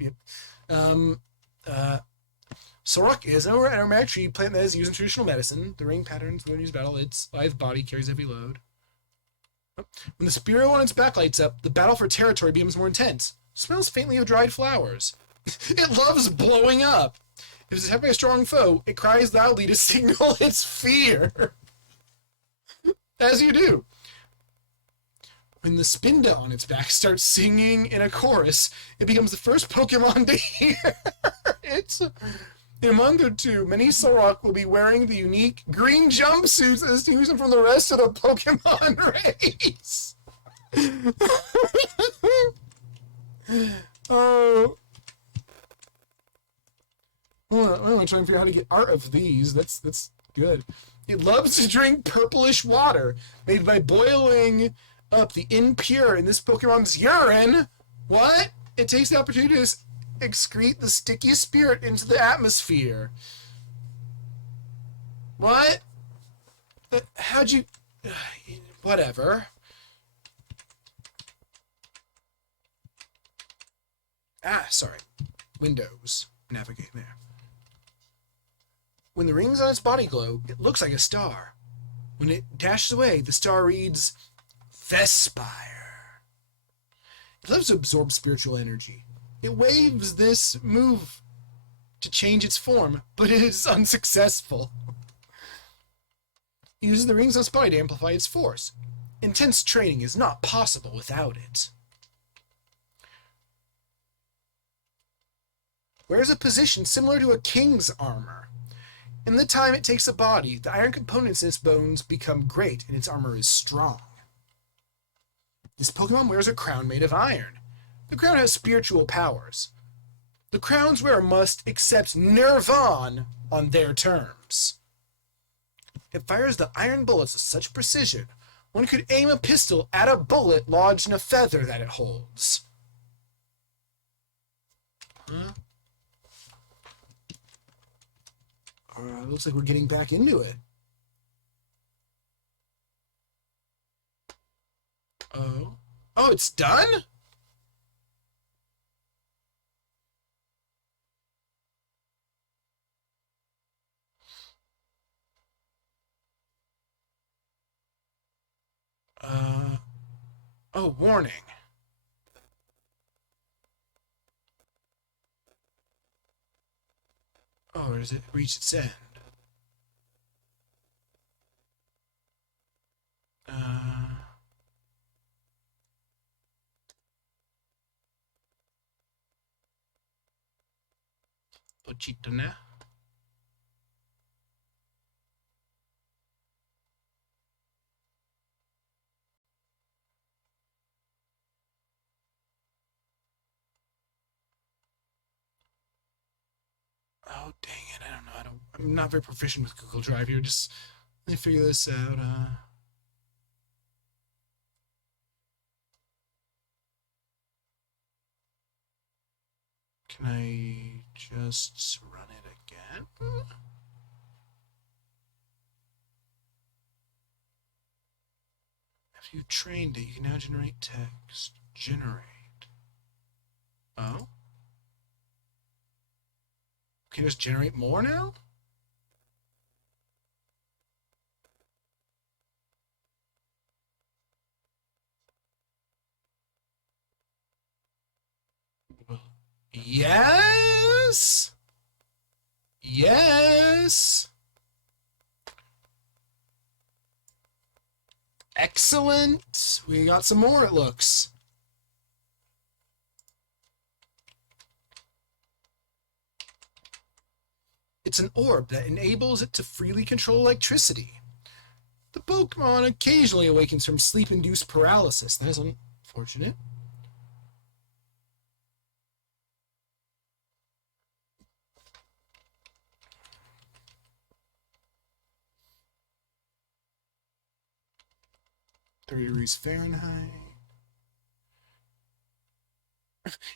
Yeah. Um, uh, Sorok is an aromatic tree plant that is used in traditional medicine. The ring patterns when used battle. Its lithe body carries heavy load. When the Spearow on its back lights up, the battle for territory becomes more intense. Smells faintly of dried flowers. It loves blowing up. If it's attacked by a strong foe, it cries loudly to signal its fear. As you do. When the Spinda on its back starts singing in a chorus, it becomes the first Pokemon to hear. It's in a month or two, many Solrock will be wearing the unique green jumpsuits that distinguish them from the rest of the Pokemon race. Oh, I'm trying to figure out how to get art of these. That's good. It loves to drink purplish water made by boiling up the impure in this Pokemon's urine. What? It takes the opportunity to excrete the sticky spirit into the atmosphere. What? How'd you... Whatever. Sorry. Windows. Navigate there. When the rings on its body glow, it looks like a star. When it dashes away, the star reads, Vespire. It loves to absorb spiritual energy. It waves this move to change its form, but it is unsuccessful. It uses the rings on its body to amplify its force. Intense training is not possible without it. Wears a position similar to a king's armor. In the time it takes a body, the iron components in its bones become great and its armor is strong. This Pokemon wears a crown made of iron. The crown has spiritual powers. The crown's wearer must accept Nirvan on their terms. It fires the iron bullets with such precision, one could aim a pistol at a bullet lodged in a feather that it holds. Huh? Looks like we're getting back into it. Oh. Oh, it's done? Oh, warning. Oh, or does it reach its end? Pochito na. Oh, dang it. I don't know. I'm not very proficient with Google Drive here. Just let me figure this out. Can I just run it again? After you've trained it, you can now generate text. Generate. Oh? Can you just generate more now? Yes! Yes! Excellent! We got some more, it looks. It's an orb that enables it to freely control electricity. The Pokemon occasionally awakens from sleep-induced paralysis. That is unfortunate. £30°F.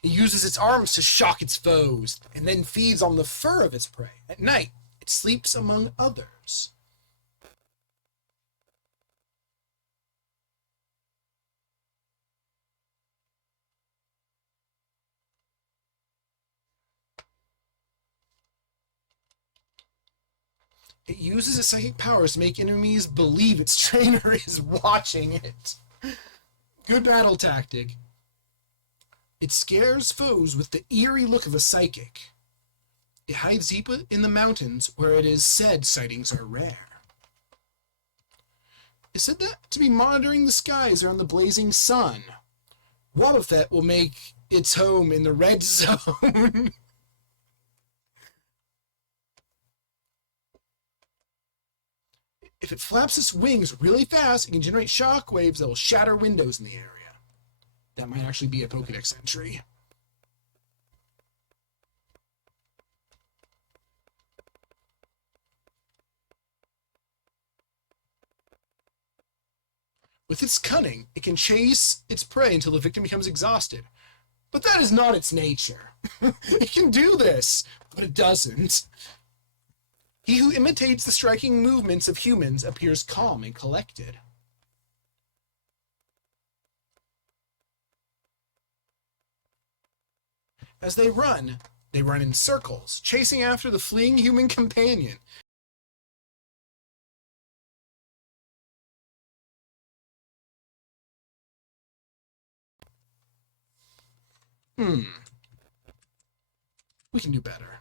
It uses its arms to shock its foes, and then feeds on the fur of its prey. At night, it sleeps among others. It uses its psychic powers to make enemies believe its trainer is watching it. Good battle tactic. It scares foes with the eerie look of a psychic. It hides deep in the mountains where it is said sightings are rare. It's said that to be monitoring the skies around the blazing sun. Wobbuffet will make its home in the red zone. If it flaps its wings really fast, it can generate shock waves that will shatter windows in the area. That might actually be a Pokédex entry. With its cunning, it can chase its prey until the victim becomes exhausted. But that is not its nature. It can do this, but it doesn't. He who imitates the striking movements of humans appears calm and collected. As they run in circles, chasing after the fleeing human companion. We can do better.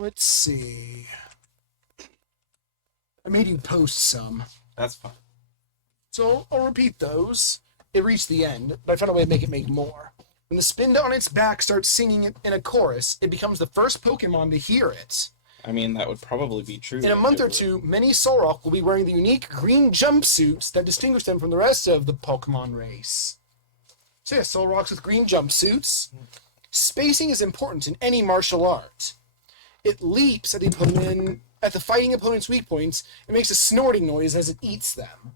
Let's see. I made you post some. That's fine. So I'll repeat those. It reached the end, but I found a way to make it make more. When the Spinda on its back starts singing it in a chorus, it becomes the first Pokemon to hear it. I mean, that would probably be true. In a month or two, many Solrock will be wearing the unique green jumpsuits that distinguish them from the rest of the Pokemon race. So yeah, Solrocks with green jumpsuits. Spacing is important in any martial art. It leaps at the fighting opponent's weak points and makes a snorting noise as it eats them.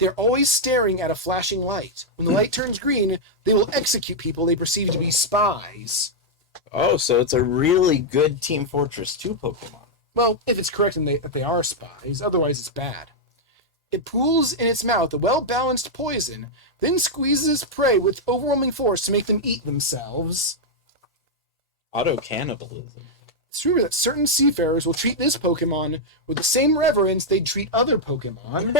They're always staring at a flashing light. When the light turns green, they will execute people they perceive to be spies. Oh, so it's a really good Team Fortress 2 Pokemon. Well, if it's correct and that they are spies, otherwise it's bad. It pulls in its mouth a well-balanced poison, then squeezes prey with overwhelming force to make them eat themselves. Auto-cannibalism. It's true that certain seafarers will treat this Pokemon with the same reverence they'd treat other Pokemon.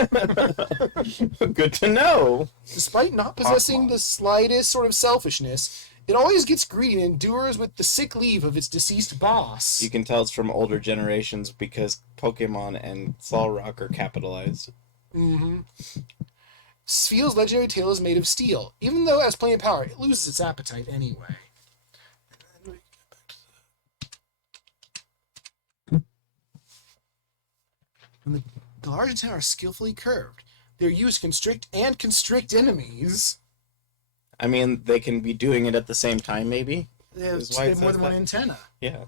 Good to know. Despite not possessing the slightest sort of selfishness, it always gets greedy and endures with the sick leave of its deceased boss. You can tell it's from older generations because Pokemon and Solrock are capitalized. Mm-hmm. Spheal's legendary tail is made of steel. Even though it has plenty of power, it loses its appetite anyway. When the large antennae are skillfully curved, they're used to constrict enemies. I mean, they can be doing it at the same time, maybe? They have more than one antenna. Yeah.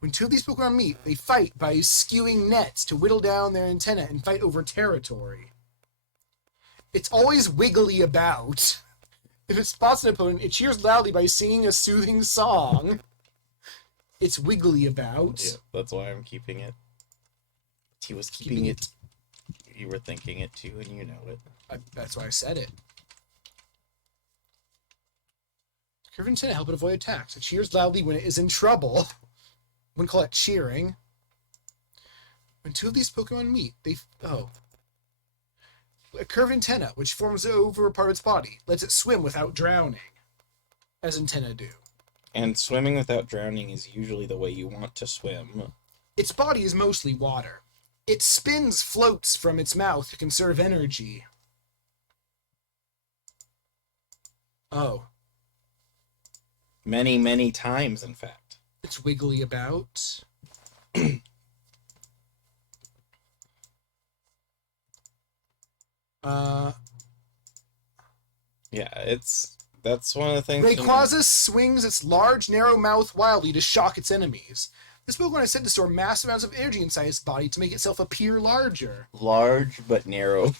When two of these Pokemon meet, they fight by skewing nets to whittle down their antenna and fight over territory. It's always wiggly about. If it spots an opponent, it cheers loudly by singing a soothing song. It's wiggly about. Yeah, that's why I'm keeping it. He was keeping it. You were thinking it too, and you know it. That's why I said it. Curved antenna help it avoid attacks. It cheers loudly when it is in trouble. Wouldn't call it cheering. When two of these Pokemon meet, a curved antenna, which forms over a part of its body, lets it swim without drowning, as antennae do. And swimming without drowning is usually the way you want to swim. Its body is mostly water. It spins floats from its mouth to conserve energy. Oh. Many, many times, in fact. It's wiggly about. Uh, Yeah, that's one of the things. Rayquaza swings its large, narrow mouth wildly to shock its enemies. This Pokemon is said to store massive amounts of energy inside its body to make itself appear larger. Large but narrow.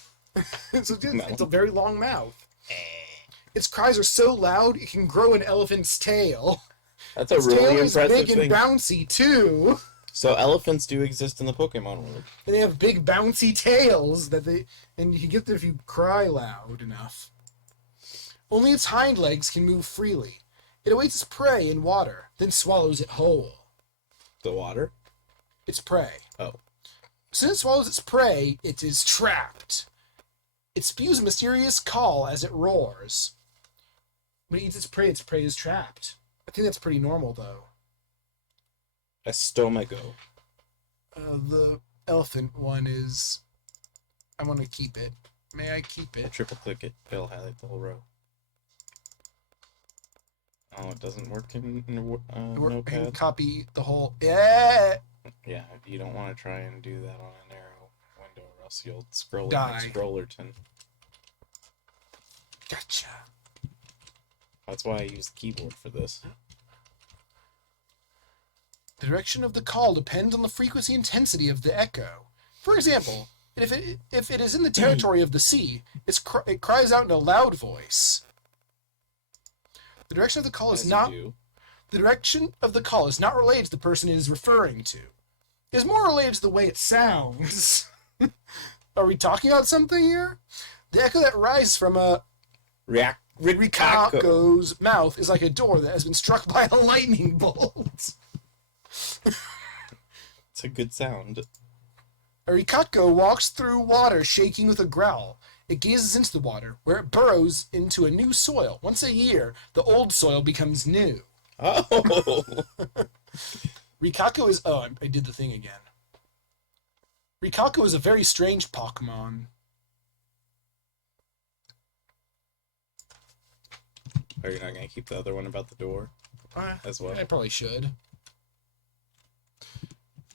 So it's a very long mouth. Its cries are so loud it can grow an elephant's tail. That's a Its tail really is impressive big thing. and bouncy too. So elephants do exist in the Pokemon world. And they have big bouncy tails and you can get them if you cry loud enough. Only its hind legs can move freely. It awaits its prey in water, then swallows it whole. The water? Its prey. Oh. As soon as it swallows its prey, it is trapped. It spews a mysterious call as it roars. When it eats its prey is trapped. I think that's pretty normal, though. A stomago. The elephant one is... I want to keep it. May I keep I'll it? triple click it. It'll highlight the whole row. Oh, it doesn't work in Notepad? And copy the whole... Yeah! Yeah, you don't want to try and do that on a narrow window, or else you'll scroll Die. like Scrollerton. Gotcha. That's why I use the keyboard for this. The direction of the call depends on the frequency and intensity of the echo. For example, if it is in the territory of the sea, it cries out in a loud voice. The direction of the call is As you not... do. The direction of the call is not related to the person it is referring to. It is more related to the way it sounds. Are we talking about something here? The echo that rises from a Rikako. Rikako's mouth is like a door that has been struck by a lightning bolt. It's a good sound. A Rikako walks through water shaking with a growl. It gazes into the water, where it burrows into a new soil. Once a year, the old soil becomes new. Oh! Rikako is... Oh, I did the thing again. Rikako is a very strange Pokemon. Are you not going to keep the other one about the door as well? I probably should.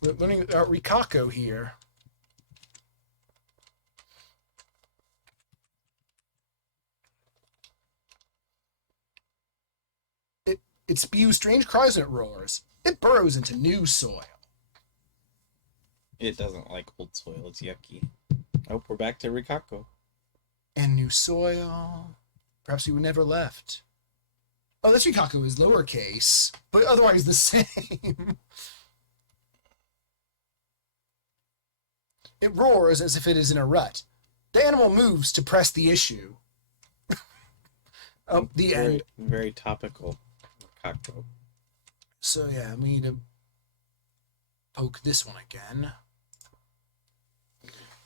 We're learning about Rikako here. It spews strange cries and it roars. It burrows into new soil. It doesn't like old soil. It's yucky. Oh, we're back to Rikako. And new soil. Perhaps we never left. Oh, this Rikako is lowercase, but otherwise the same. It roars as if it is in a rut. The animal moves to press the issue. Oh, the end. Very topical. Rikako. So yeah, we need to poke this one again.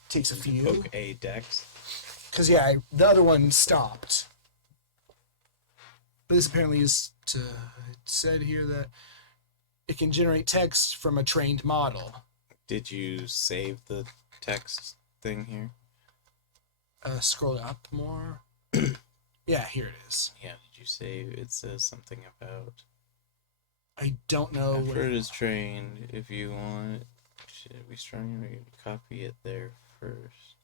Takes a few. Pokédex. Because yeah, the other one stopped. But this apparently is to... It said here that it can generate text from a trained model. Did you save the text thing here? Scroll up more. Yeah, here it is. Yeah, did you save? It says something about... I don't know. After it is trained, if you want, should we strongly copy it there first?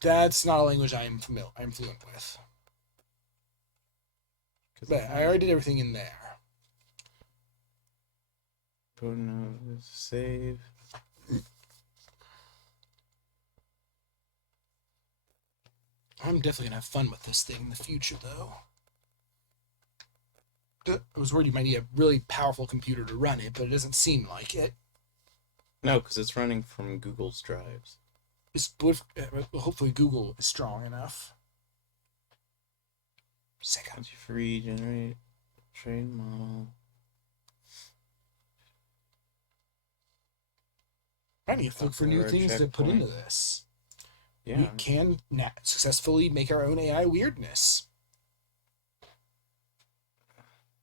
That's not a language I'm fluent with. But I already did everything in there. Save. I'm definitely gonna have fun with this thing in the future, though. I was worried you might need a really powerful computer to run it, but it doesn't seem like it. No, because it's running from Google's drives. Hopefully Google is strong enough. Second. Free generate train model. I need to look for new things to put into this. Yeah. We can successfully make our own AI weirdness.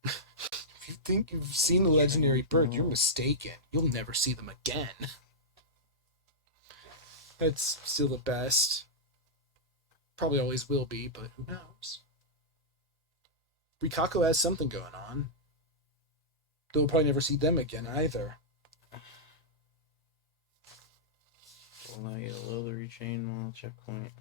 If you think you've seen the legendary bird, you're mistaken. You'll never see them again. That's still the best. Probably always will be, but who knows? Rikako has something going on. They'll probably never see them again either. Will allow you to load the rechain while checkpoint.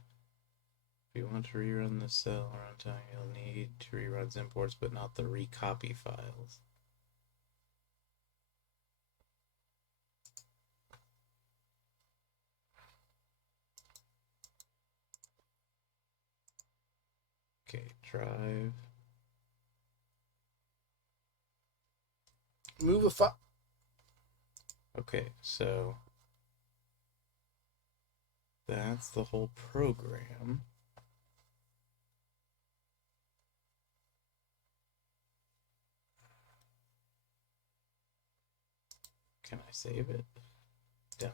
If you want to rerun the cell around time, you'll need to rerun imports, but not the recopy files. Okay, drive. Move a file. Okay, so that's the whole program. Can I save it? Download.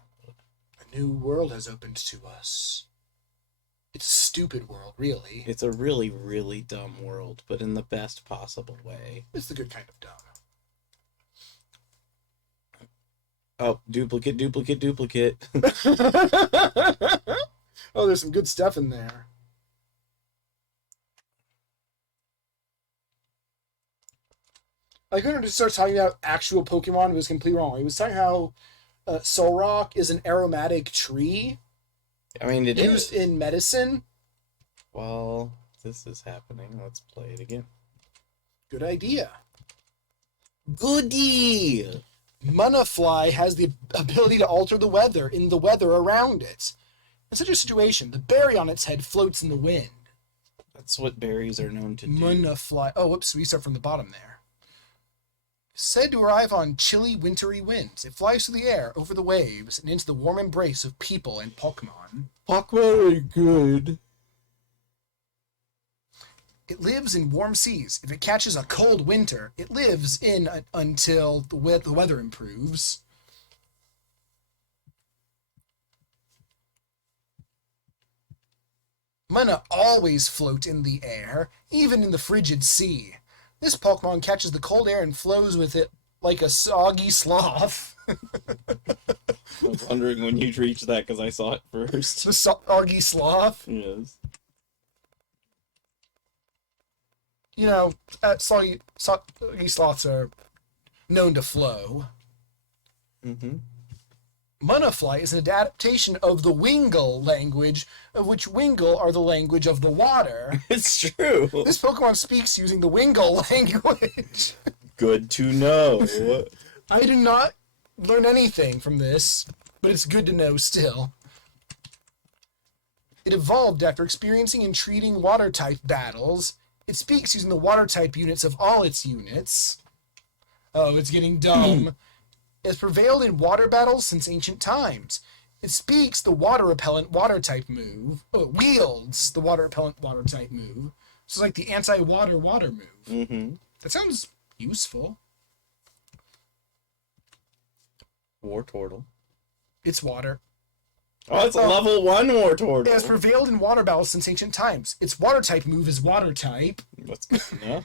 A new world has opened to us. It's a stupid world, really. It's a really, really dumb world, but in the best possible way. It's the good kind of dumb. Oh, duplicate, duplicate, duplicate. Oh, there's some good stuff in there. I couldn't just start talking about actual Pokemon. It was completely wrong. He was talking how Solrock is an aromatic tree I mean, it used is. in medicine. While this is happening, let's play it again. Good idea. Goody! Munafly has the ability to alter the weather in the weather around it. In such a situation, the berry on its head floats in the wind. That's what berries are known to do. Munafly. Oh, whoops, we start from the bottom there. Said to arrive on chilly, wintry winds, it flies through the air, over the waves, and into the warm embrace of people and Pokemon. Pokemon are good. It lives in warm seas. If it catches a cold winter, it lives in until the weather improves. Mana always float in the air, even in the frigid sea. This Pokemon catches the cold air and flows with it like a soggy sloth. I was wondering when you'd reach that because I saw it first. The soggy sloth. Yes. You know, soggy sloths are known to flow. Mm-hmm. Munafly is an adaptation of the Wingull language, of which Wingull are the language of the water. It's true. This Pokemon speaks using the Wingull language. Good to know. I do not learn anything from this, but it's good to know still. It evolved after experiencing and treating water-type battles. It speaks using the water-type units of all its units. Oh, it's getting dumb. It has prevailed in water battles since ancient times. It speaks the water-repellent water-type move. Oh, it wields the water-repellent water-type move. So it's like the anti-water water move. Mm-hmm. That sounds useful. Wartortle. It's water. Oh, it's a level 1 Wartortle. It has prevailed in water battles since ancient times. Its water-type move is water-type. That's good to know.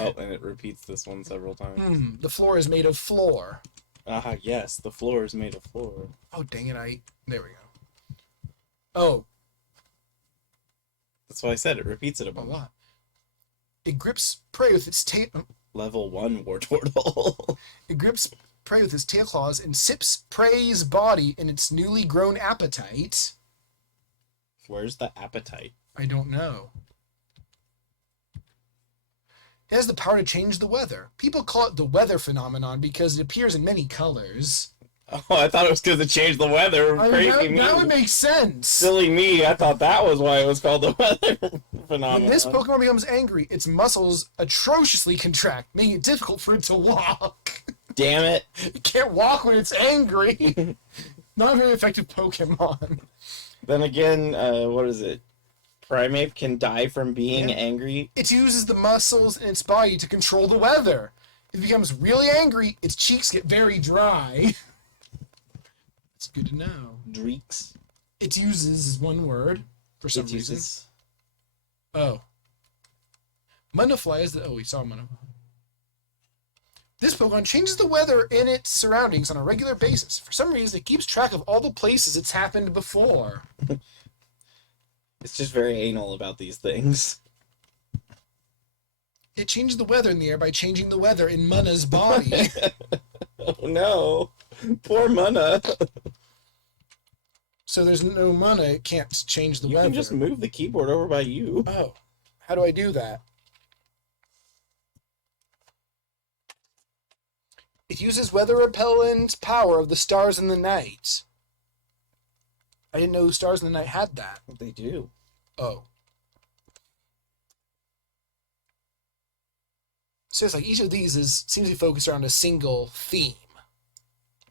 Oh, and it repeats this one several times. The floor is made of floor. Ah, yes, the floor is made of floor. Oh, dang it, there we go. Oh, That's why I said it repeats it a a bunch. lot. It grips prey with its tail. Level 1 Wartortle. It grips prey with its tail claws and sips prey's body in its newly grown appetite. Where's the appetite? I don't know. It has the power to change the weather. People call it the weather phenomenon because it appears in many colors. Oh, I thought it was because it changed the weather. I mean, Crazy me. that would make sense. Silly me. I thought that was why it was called the weather phenomenon. When this Pokemon becomes angry, its muscles atrociously contract, making it difficult for it to walk. Damn it. It can't walk when it's angry. Not a very effective Pokemon. Then again, what is it? Primeape can die from being angry. It uses the muscles in its body to control the weather. If it becomes really angry, its cheeks get very dry. It's good to know. Dreeks. It uses one word for some reason. Oh. Munafly is the... Oh, we saw Munafly. This Pokemon changes the weather in its surroundings on a regular basis. For some reason, it keeps track of all the places it's happened before. It's just very anal about these things. It changes the weather in the air by changing the weather in Munna's body. Oh no. Poor Munna. So there's no Munna, it can't change the You weather. can just move the keyboard over by you. Oh. How do I do that? It uses weather repellent power of the stars in the night. I didn't know stars in the night had that. They do. Oh. So it's like each of these seems to be focused around a single theme.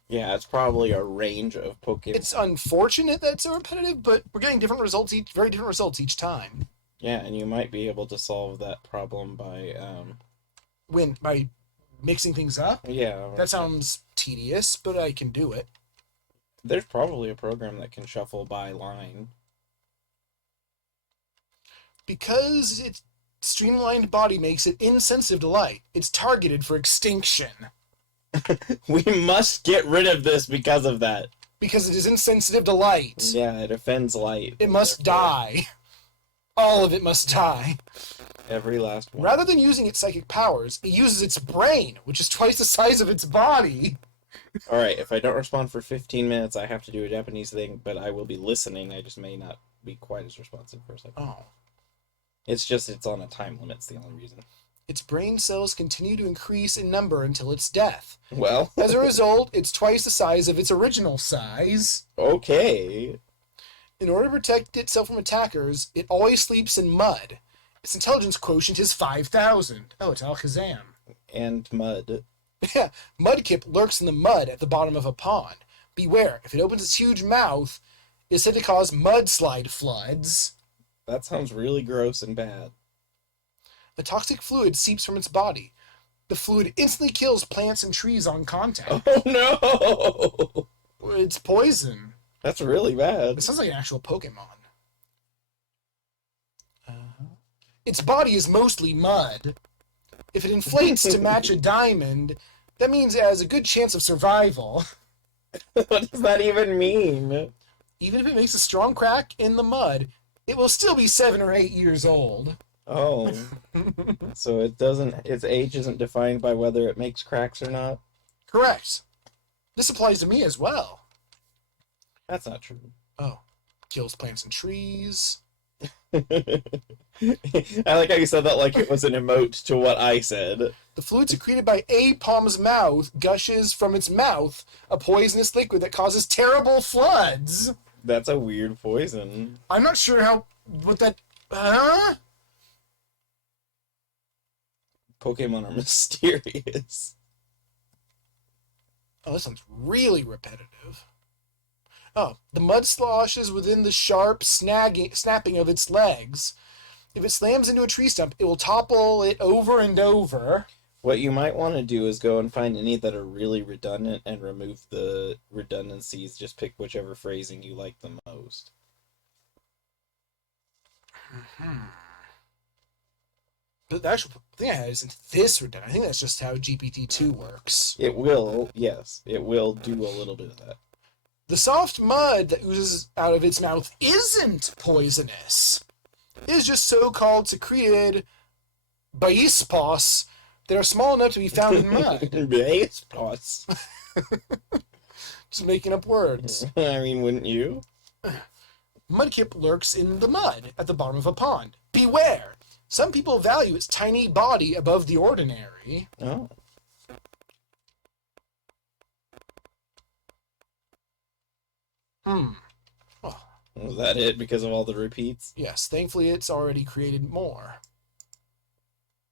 Yeah, it's probably a range of Pokemon. It's unfortunate that it's so repetitive, but we're getting different results very different results each time. Yeah, and you might be able to solve that problem by By mixing things up? Yeah. That sounds tedious, but I can do it. There's probably a program that can shuffle by line. Because its streamlined body makes it insensitive to light, it's targeted for extinction. We must get rid of this because of that. Because it is insensitive to light. Yeah, it offends light. It must die. All of it must die. Every last one. Rather than using its psychic powers, it uses its brain, which is twice the size of its body. Alright, if I don't respond for 15 minutes, I have to do a Japanese thing, but I will be listening. I just may not be quite as responsive for a second. Oh. It's on a time limit, it's the only reason. Its brain cells continue to increase in number until its death. Well. As a result, it's twice the size of its original size. Okay. In order to protect itself from attackers, it always sleeps in mud. Its intelligence quotient is 5,000. Oh, it's Alakazam. And mud. Yeah, Mudkip lurks in the mud at the bottom of a pond. Beware, if it opens its huge mouth, it's said to cause mudslide floods. That sounds really gross and bad. The toxic fluid seeps from its body. The fluid instantly kills plants and trees on contact. Oh no! It's poison. That's really bad. It sounds like an actual Pokemon. Its body is mostly mud. If it inflates to match a diamond, that means it has a good chance of survival. What does that even mean? Even if it makes a strong crack in the mud, it will still be 7 or 8 years old. Oh. So its age isn't defined by whether it makes cracks or not? Correct. This applies to me as well. That's not true. Oh. Kills plants and trees. I like how you said that like it was an emote to what I said. The fluid secreted by A. Palm's mouth gushes from its mouth, a poisonous liquid that causes terrible floods. That's a weird poison. I'm not sure what that... Pokemon are mysterious. Oh, this sounds really repetitive. Oh, the mud sloshes within the sharp snapping of its legs. If it slams into a tree stump, it will topple it over and over. What you might want to do is go and find any that are really redundant and remove the redundancies. Just pick whichever phrasing you like the most. But the actual thing I had isn't this redundant. I think that's just how GPT-2 works. It will, yes. It will do a little bit of that. The soft mud that oozes out of its mouth isn't poisonous. It is just so-called secreted baispos that are small enough to be found in mud. Baispos. Just making up words. I mean, wouldn't you? Mudkip lurks in the mud at the bottom of a pond. Beware! Some people value its tiny body above the ordinary. Oh. Oh, Was that it because of all the repeats? yes, thankfully it's already created more.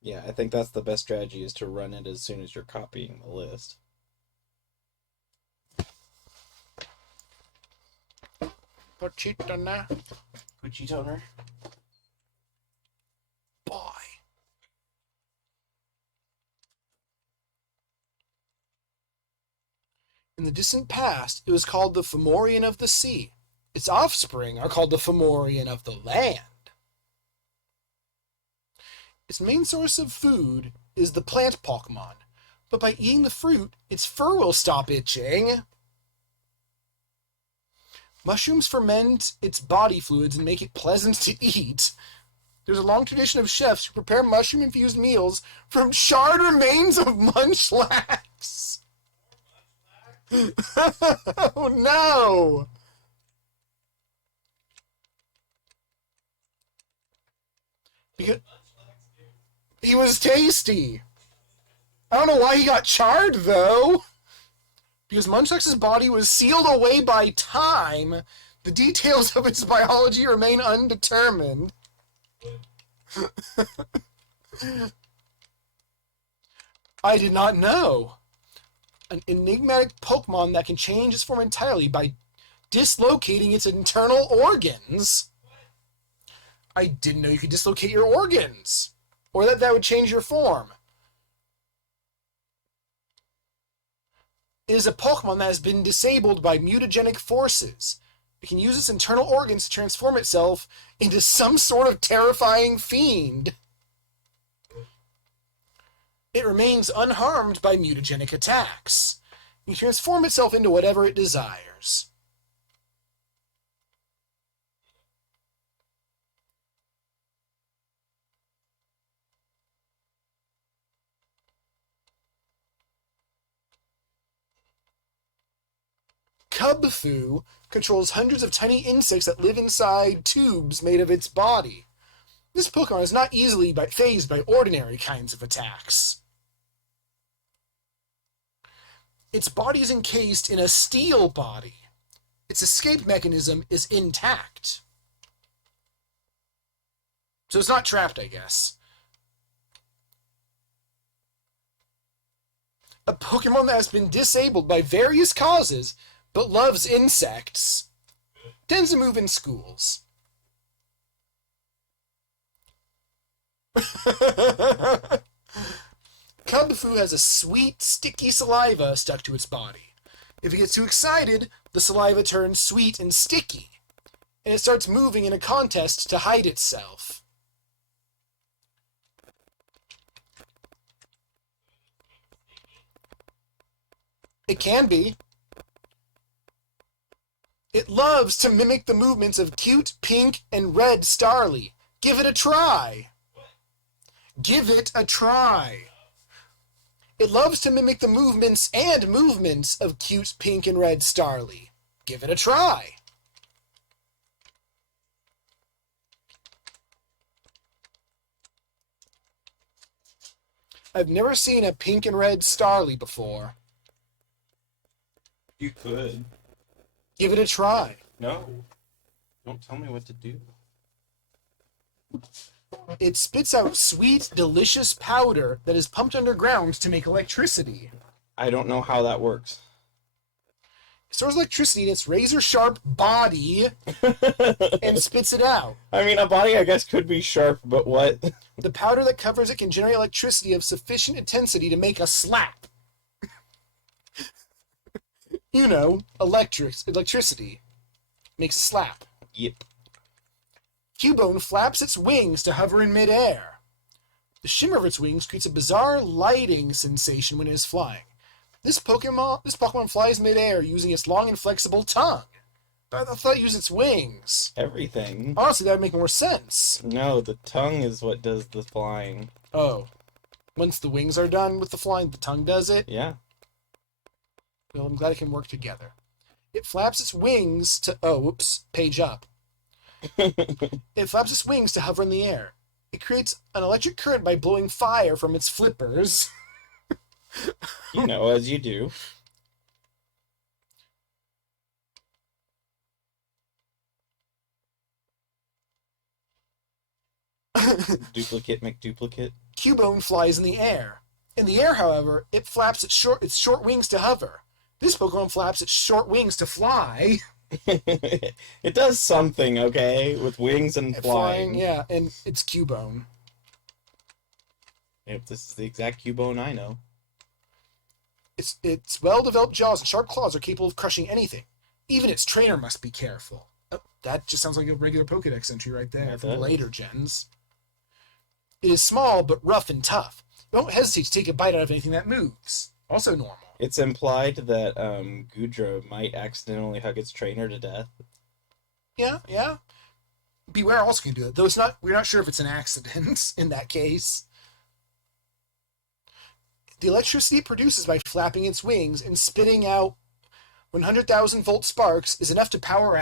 Yeah, I think that's the best strategy is to run it as soon as you're copying the list. Pochitona. Gucci toner. Boy. In the distant past, it was called the Fomorian of the sea. Its offspring are called the Fomorian of the land. Its main source of food is the plant Pokemon, but by eating the fruit, its fur will stop itching. Mushrooms ferment its body fluids and make it pleasant to eat. There's a long tradition of chefs who prepare mushroom-infused meals from charred remains of munchlax. Oh no! Because he was tasty. I don't know why he got charred though. Because Munchlax's body was sealed away by time, the details of its biology remain undetermined. I did not know. An enigmatic Pokemon that can change its form entirely by dislocating its internal organs. I didn't know you could dislocate your organs. Or that would change your form. It is a Pokemon that has been disabled by mutagenic forces. It can use its internal organs to transform itself into some sort of terrifying fiend. It remains unharmed by mutagenic attacks. It can transform itself into whatever it desires. Cubfu controls hundreds of tiny insects that live inside tubes made of its body. This Pokemon is not easily fazed by ordinary kinds of attacks. Its body is encased in a steel body. Its escape mechanism is intact. So it's not trapped, I guess. A Pokemon that has been disabled by various causes but loves insects. Tends to move in schools. Cubfu has a sweet, sticky saliva stuck to its body. If it gets too excited, the saliva turns sweet and sticky, and it starts moving in a contest to hide itself. It can be. It loves to mimic the movements of cute pink and red Starly. Give it a try. Give it a try. It loves to mimic the movements of cute pink and red Starly. Give it a try. I've never seen a pink and red Starly before. You could. Give it a try. No. Don't tell me what to do. It spits out sweet, delicious powder that is pumped underground to make electricity. I don't know how that works. It stores electricity in its razor-sharp body and spits it out. I mean, a body, I guess, could be sharp, but what? The powder that covers it can generate electricity of sufficient intensity to make a slap. You know, electricity. Makes a slap. Yep. Cubone flaps its wings to hover in midair. The shimmer of its wings creates a bizarre lighting sensation when it is flying. This Pokemon flies midair using its long and flexible tongue. But I thought it used its wings. Everything. Honestly, that would make more sense. No, the tongue is what does the flying. Oh. Once the wings are done with the flying, the tongue does it? Yeah. Well, I'm glad it can work together. It flaps its wings to... Oh, whoops. Page up. It flaps its wings to hover in the air. It creates an electric current by blowing fire from its flippers. You know, as you do. Duplicate McDuplicate. Cubone flies in the air. In the air, however, it flaps its short wings to hover. This Pokemon flaps its short wings to fly. It does something, okay? With wings and flying. Yeah, and it's Cubone. Yep, this is the exact Cubone I know. Its well-developed jaws and sharp claws are capable of crushing anything. Even its trainer must be careful. Oh, that just sounds like a regular Pokédex entry right there from later gens. It is small, but rough and tough. It won't hesitate to take a bite out of anything that moves. Also normal. It's implied that Gudra might accidentally hug its trainer to death. Yeah. Beware also can do it, though it's not. We're not sure if it's an accident in that case. The electricity it produces by flapping its wings and spitting out 100,000 volt sparks is enough to power